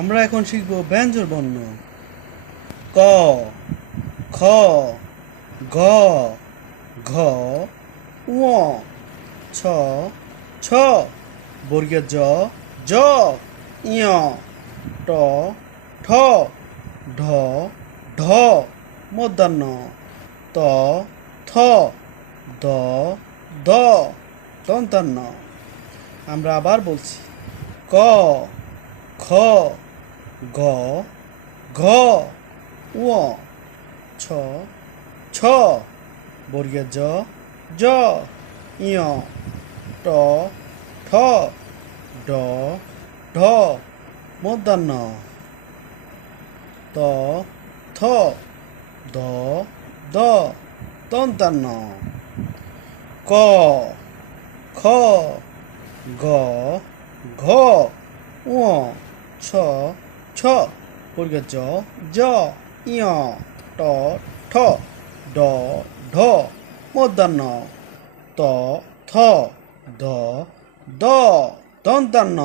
আমরা এখন শিখব ব্যঞ্জন বর্ণ। ক, খ, গ, ঘ, ঙ, ছ, ছ, বর্গের জ, জ, ঞ, ট, ঠ, ঢ, ঢ, মূর্ধন্য, ত, থ, দ, দ, দন্তান্ন। আমরা আবার বলছি ক, খ, গ, ঘ, ঙ, ছ, ছ, বর্গের জ, জ, ঞ, ট, ঠ, ড, ঢ, মূর্ধন্য, ত, থ, দ, দ, দন্তান্ন। ক, খ, গ, ঘ, ঙ, ছ, ছ, বর্গের জ, জ, ঞ, ট, ঠ, ড, ঢ, মূর্ধন্য, ত, থ, দ, দ, দন্তান্ন।